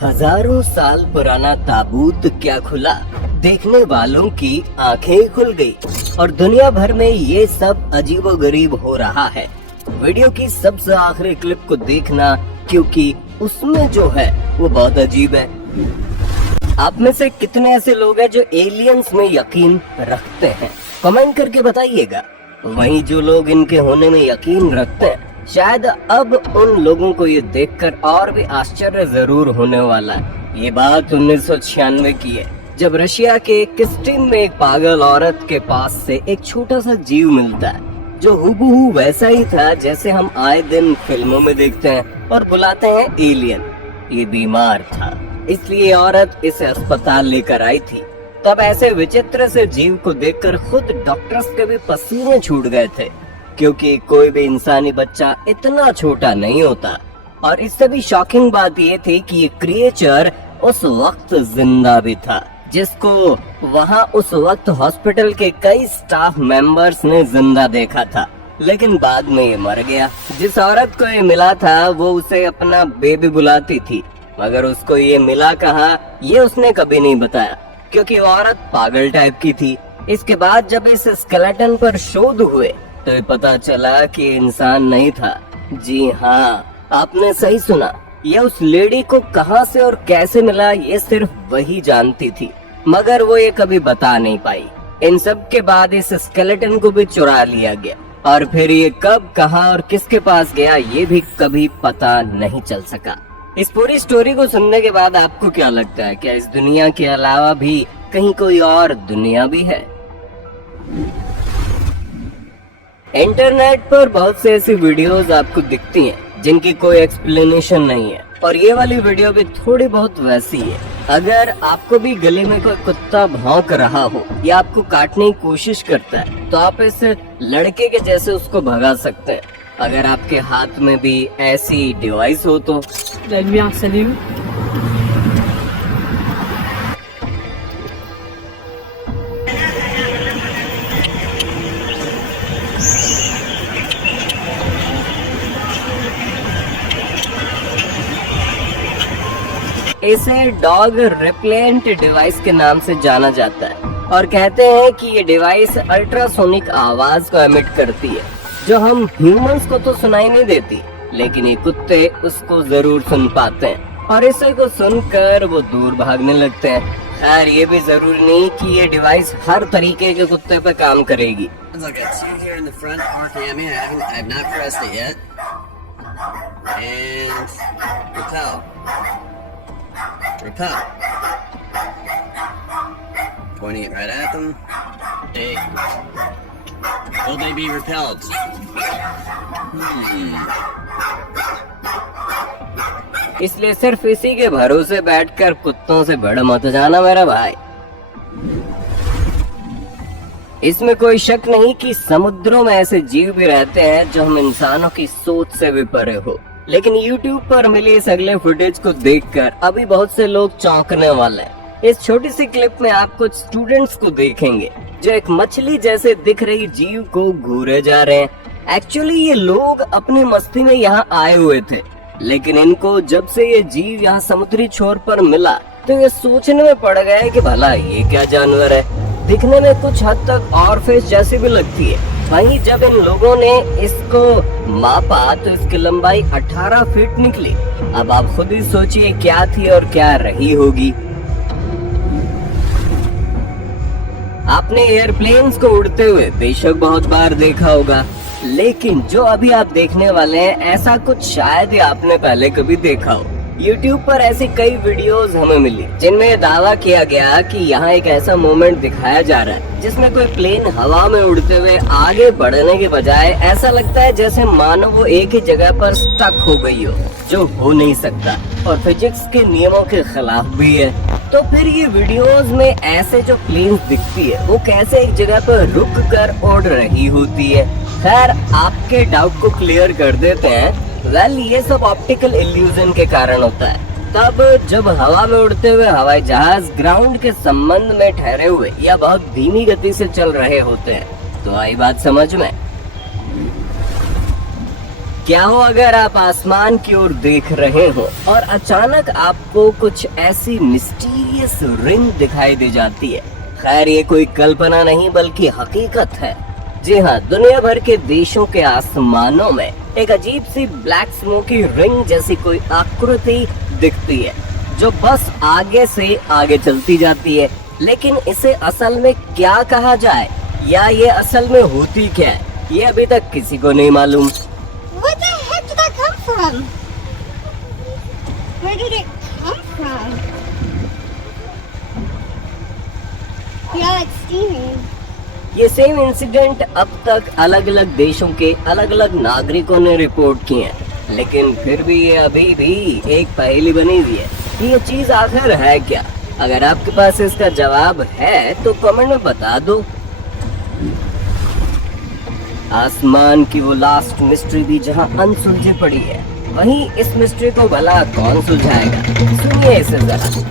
हजारों साल पुराना ताबूत क्या खुला, देखने वालों की आंखें खुल गई और दुनिया भर में ये सब अजीबोगरीब हो रहा है। वीडियो की सबसे आखिरी क्लिप को देखना, क्योंकि उसमें जो है वो बहुत अजीब है। आप में से कितने ऐसे लोग हैं जो एलियंस में यकीन रखते हैं? कमेंट करके बताइएगा। वहीं जो लोग इनके होने में यकीन रखते हैं, शायद अब उन लोगों को ये देखकर और भी आश्चर्य जरूर होने वाला है। ये बात 1996 की है, जब रशिया के किस्टिन में एक पागल औरत के पास से एक छोटा सा जीव मिलता है जो हूबहू वैसा ही था जैसे हम आए दिन फिल्मों में देखते हैं और बुलाते हैं एलियन। ये बीमार था, इसलिए औरत इसे अस्पताल लेकर आई थी। तब ऐसे विचित्र से जीव को देखकर खुद डॉक्टर्स के भी पसीने छूट गए थे, क्योंकि कोई भी इंसानी बच्चा इतना छोटा नहीं होता। और इससे भी शॉकिंग बात ये थी कि ये क्रिएचर उस वक्त जिंदा भी था, जिसको वहाँ उस वक्त हॉस्पिटल के कई स्टाफ मेंबर्स ने जिंदा देखा था, लेकिन बाद में ये मर गया। जिस औरत को ये मिला था वो उसे अपना बेबी बुलाती थी, मगर उसको ये मिला कहाँ ये उसने कभी नहीं बताया, क्योंकि वो औरत पागल टाइप की थी। इसके बाद जब इस स्केलेटन पर शोध हुए तो ये पता चला कि इंसान नहीं था। जी हाँ, आपने सही सुना, ये उस लेडी को कहां से और कैसे मिला ये सिर्फ वही जानती थी, मगर वो ये कभी बता नहीं पाई। इन सब के बाद इस स्केलेटन को भी चुरा लिया गया, और फिर ये कब, कहां और किसके पास गया ये भी कभी पता नहीं चल सका। इस पूरी स्टोरी को सुनने के बाद आपको क्या लगता है? क्या इस दुनिया के अलावा भी कहीं कोई और दुनिया भी है? इंटरनेट पर बहुत से ऐसी वीडियोस आपको दिखती हैं जिनकी कोई एक्सप्लेनेशन नहीं है, और ये वाली वीडियो भी थोड़ी बहुत वैसी है। अगर आपको भी गली में कोई कुत्ता भौंक रहा हो या आपको काटने की कोशिश करता है तो आप इस लड़के के जैसे उसको भगा सकते हैं। अगर आपके हाथ में भी ऐसी डिवाइस हो तो इसे डॉग रिप्लेंट डिवाइस के नाम से जाना जाता है, और कहते हैं कि ये डिवाइस अल्ट्रासोनिक आवाज को एमिट करती है, जो हम ह्यूमंस को तो सुनाई नहीं देती, लेकिन ये कुत्ते उसको जरूर सुन पाते हैं, और इसे को सुनकर वो दूर भागने लगते हैं। खैर, ये भी जरूरी नहीं कि ये डिवाइस हर तरीके के कुत्ते पे काम करेगी। Repel. Pointing it right at them. Will they be repelled? इसलिए सिर्फ इसी के भरोसे बैठकर कुत्तों से भिड़ मत जाना मेरा भाई। इसमें कोई शक नहीं कि समुद्रों में ऐसे जीव भी रहते हैं जो हम इंसानों की सोच से भी परे हो, लेकिन YouTube पर मिली इस अगले फुटेज को देखकर अभी बहुत से लोग चौंकने वाले हैं। इस छोटी सी क्लिप में आप कुछ स्टूडेंट्स को देखेंगे जो एक मछली जैसे दिख रही जीव को घूरे जा रहे हैं। एक्चुअली ये लोग अपनी मस्ती में यहाँ आए हुए थे, लेकिन इनको जब से ये जीव यहाँ समुद्री छोर पर मिला तो ये सोचने में पड़ गए कि भला ये क्या जानवर है। दिखने में कुछ हद तक ऑरफिश जैसी भी लगती है। वहीं जब इन लोगों ने इसको मापा तो इसकी लंबाई 18 फीट निकली। अब आप खुद ही सोचिए क्या थी और क्या रही होगी। आपने एयरप्लेन्स को उड़ते हुए बेशक बहुत बार देखा होगा, लेकिन जो अभी आप देखने वाले हैं ऐसा कुछ शायद ही आपने पहले कभी देखा हो। YouTube पर ऐसी कई वीडियोस हमें मिली जिनमें दावा किया गया कि यहाँ एक ऐसा मोमेंट दिखाया जा रहा है जिसमें कोई प्लेन हवा में उड़ते हुए आगे बढ़ने के बजाय ऐसा लगता है जैसे मानो वो एक ही जगह पर स्टक हो गई हो, जो हो नहीं सकता और फिजिक्स के नियमों के खिलाफ भी है। तो फिर ये वीडियोस में ऐसे जो प्लेन्स दिखती है वो कैसे एक जगह पर रुक कर उड़ रही होती है? खैर, आपके डाउट को क्लियर कर देते हैं। ये सब ऑप्टिकल इल्यूजन के कारण होता है। तब जब हवा में उड़ते हुए हवाई जहाज ग्राउंड के संबंध में ठहरे हुए या बहुत धीमी गति से चल रहे होते हैं, तो आई बात समझ में। क्या हो अगर आप आसमान की ओर देख रहे हो और अचानक आपको कुछ ऐसी मिस्टीरियस रिंग दिखाई दे जाती है। खैर ये कोई कल्पना नहीं बल्कि हकीकत है। जी हाँ, दुनिया भर के देशों के आसमानों में एक अजीब सी ब्लैक स्मोकी रिंग जैसी कोई आकृति दिखती है जो बस आगे से आगे चलती जाती है। लेकिन इसे असल में क्या कहा जाए या ये असल में होती क्या है, ये अभी तक किसी को नहीं मालूम। What the heck did that come from? Where did it come from? Yeah, it's steaming. ये सेम इंसिडेंट अब तक अलग अलग देशों के अलग अलग नागरिकों ने रिपोर्ट किए हैं, लेकिन फिर भी ये अभी भी एक पहेली बनी हुई है कि ये चीज आखिर है क्या। अगर आपके पास इसका जवाब है तो कमेंट में बता दो। आसमान की वो लास्ट मिस्ट्री भी जहां अनसुलझी पड़ी है, वहीं इस मिस्ट्री को भला कौन सुलझाएगा। सुनिए इसे जरा।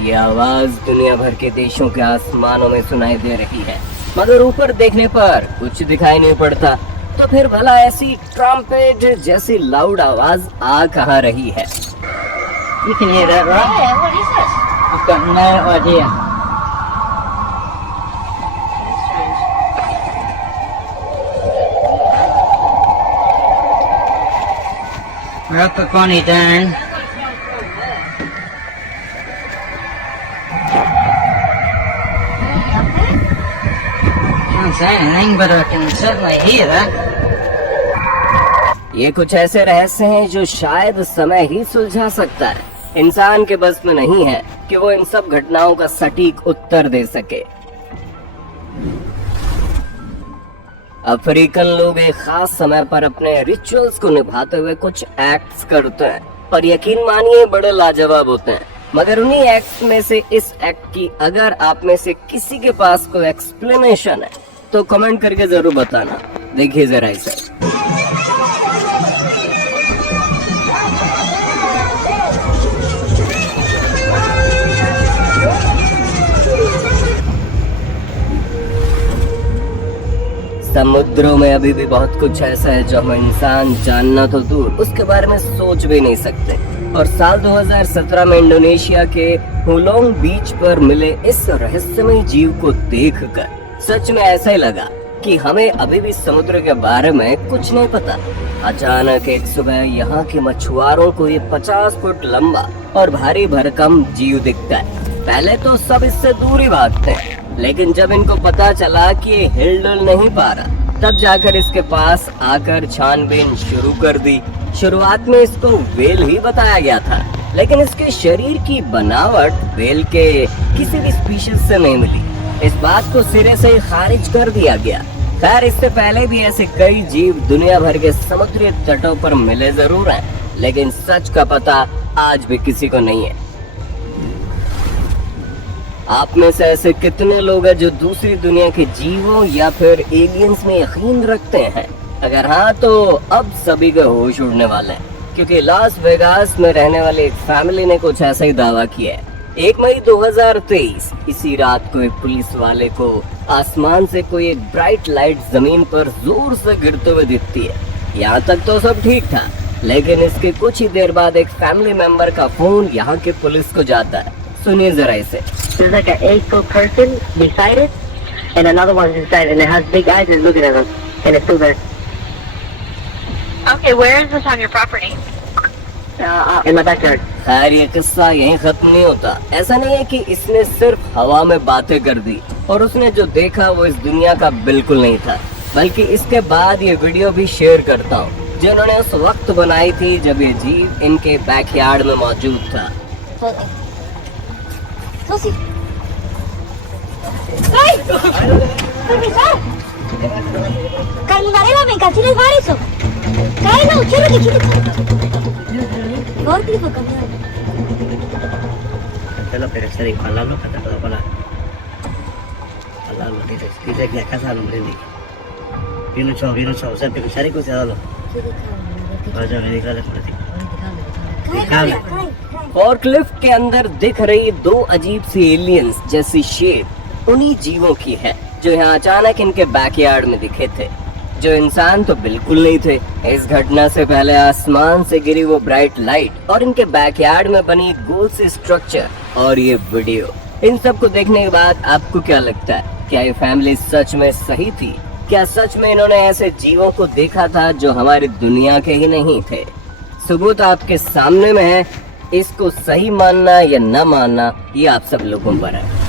ये आवाज दुनिया भर के देशों के आसमानों में सुनाई दे रही है, मगर ऊपर देखने पर कुछ दिखाई नहीं पड़ता। तो फिर भला ऐसी ट्रम्पेट जैसी लाउड आवाज आ कहाँ रही है। You can hear that, right? Yeah, what is it? I've got no idea. We're up at Bonnie Down. Can't say anything, but I can certainly hear that. ये कुछ ऐसे रहस्य हैं जो शायद समय ही सुलझा सकता है। इंसान के बस में नहीं है कि वो इन सब घटनाओं का सटीक उत्तर दे सके। अफ्रीकन लोग एक खास समय पर अपने रिचुअल्स को निभाते हुए कुछ एक्ट्स करते हैं और यकीन मानिए बड़े लाजवाब होते हैं। मगर उन्हीं एक्ट्स में से इस एक्ट की अगर आप में से किसी के पास कोई एक्सप्लेनेशन है तो कमेंट करके जरूर बताना। देखिए जरा इसे। समुद्रों में अभी भी बहुत कुछ ऐसा है जो हम इंसान जानना तो दूर उसके बारे में सोच भी नहीं सकते। और साल 2017 में इंडोनेशिया के हुलोंग बीच पर मिले इस रहस्यमय जीव को देखकर सच में ऐसा ही लगा कि हमें अभी भी समुद्र के बारे में कुछ नहीं पता। अचानक एक सुबह यहाँ के मछुआरों को ये 50 फुट लंबा और भारी भरकम जीव दिखता है। पहले तो सब इससे दूर ही भागते हैं, लेकिन जब इनको पता चला कि ये हिलडुल नहीं पा रहा, तब जाकर इसके पास आकर छानबीन शुरू कर दी। शुरुआत में इसको व्हेल ही बताया गया था, लेकिन इसके शरीर की बनावट व्हेल के किसी भी स्पीशीज से नहीं मिली। इस बात को सिरे से खारिज कर दिया गया। खैर इससे पहले भी ऐसे कई जीव दुनिया भर के समुद्री तटों पर मिले जरूर हैं, लेकिन सच का पता आज भी किसी को नहीं है। आप में से ऐसे कितने लोग हैं जो दूसरी दुनिया के जीवों या फिर एलियंस में यकीन रखते हैं? अगर हाँ तो अब सभी के होश उड़ने वाले हैं, क्योंकि लास वेगास में रहने वाली एक फैमिली ने कुछ ऐसा ही दावा किया है। 1 मई 2023 इसी रात को एक पुलिस वाले को आसमान से कोई एक ब्राइट लाइट जमीन पर जोर से गिरते हुए दिखती है। यहाँ तक तो सब ठीक था, लेकिन इसके कुछ ही देर बाद एक फैमिली मेंबर का फोन यहाँ के पुलिस को जाता है। सुनिए जरा इसे। There's like an 8-foot person beside it, and another one's inside, and it has big eyes and looking at us, and it's still there. Okay, where is this on your property? In my backyard. खैर ये किस्सा यहीं खत्म नहीं होता। ऐसा नहीं है कि इसने सिर्फ हवा में बातें कर दी और उसने जो देखा वो इस दुनिया का बिल्कुल नहीं था, बल्कि इसके बाद ये वीडियो भी शेयर करता हूँ जो उन्होंने उस वक्त बनाई थी जब ये जीव इनके बैकयार्ड में मौजूद था। Tosi. ¡Ay! ¡Regresar! Carminarela, me encanché el bar eso. Cállate, quiero que Por qué fue cambiado. Kata lo pero sering pala lo kata pala. Pala Lalu kita kasar berhenti. Pinu chow, sampai ke cari kusi lalu. Baca medical berhenti. Forklift के अंदर दिख रही दो अजीब सी aliens जैसी shape उन्हीं जीवों की है जो यहाँ अचानक इनके बैकयार्ड में दिखे थे, जो इंसान तो बिल्कुल नहीं थे। इस घटना से पहले आसमान से गिरी वो ब्राइट लाइट और इनके बैकयार्ड में बनी गोल सी स्ट्रक्चर और ये वीडियो, इन सब को देखने के बाद आपको क्या लगता है? क्या ये फैमिली सच में सही थी? क्या सच में इन्होंने ऐसे जीवों को देखा था जो हमारी दुनिया के ही नहीं थे? सबूत आपके सामने में है, इसको सही मानना या न मानना ये आप सब लोगों पर है।